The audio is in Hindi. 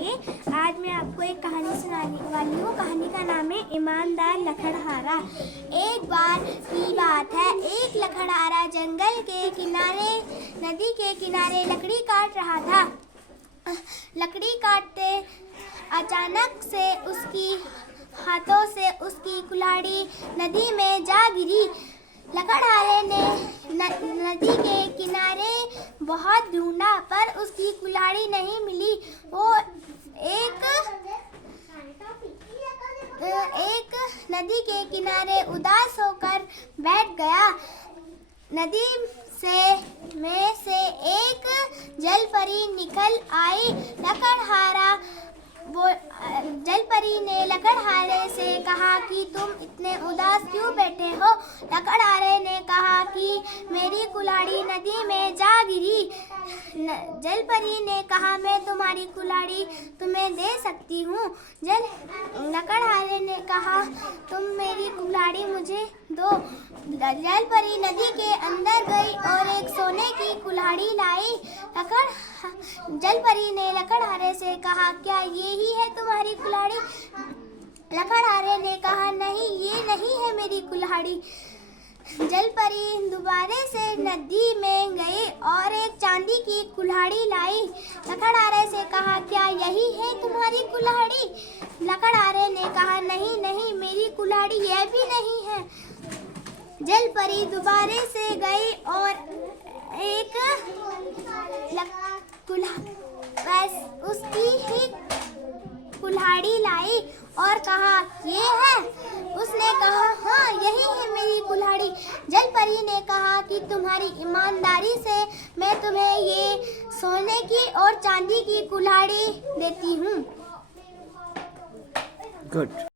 सुनिए। आज मैं आपको एक कहानी सुनाने वाली हूँ। कहानी का नाम है ईमानदार लकड़हारा। एक बार की बात है, एक लकड़हारा जंगल के किनारे, नदी के किनारे लकड़ी काट रहा था। लकड़ी काटते अचानक से उसकी हाथों से उसकी कुल्हाड़ी नदी में जा गिरी। लकड़हारे ने नदी के किनारे बहुत ढूंढा, पर उसकी कुल्हाड़ी नहीं मिली। वो एक नदी के किनारे उदास होकर बैठ गया। नदी में से एक जलपरी निकल आई। जलपरी ने लकड़हारे से कहा कि तुम इतने उदास क्यों बैठे हो? लकड़हारे ने कहा कि मेरी कुल्हाड़ी नदी में जा गिरी। जलपरी ने कहा, मैं तुम्हारी कुल्हाड़ी तुम्हें दे सकती हूँ। लकड़हारे ने कहा, तुम मेरी कुल्हाड़ी मुझे दो। जलपरी नदी के अंदर गई और एक सोने की कुल्हाड़ी लाई। जलपरी ने लकड़हारे से कहा, क्या यही है तुम्हारी कुल्हाड़ी? लकड़हारे ने कहा, नहीं, ये नहीं है मेरी कुल्हाड़ी। जलपरी दोबारा से नदी में गई और एक चांदी की कुल्हाड़ी लाई। लकड़हारे से कहा, क्या यही है तुम्हारी कुल्हाड़ी? लकड़हारे ने कहा, नहीं नहीं, मेरी कुल्हाड़ी यह भी नहीं है। जलपरी दोबारा से गई और एक उसकी ही कुल्हाड़ी लाई और कहा, ये है? उसने कहा, हाँ, यही है मेरी कुल्हाड़ी। जलपरी ने कहा कि तुम्हारी ईमानदारी से मैं तुम्हें ये सोने की और चांदी की कुल्हाड़ी देती हूँ। गुड।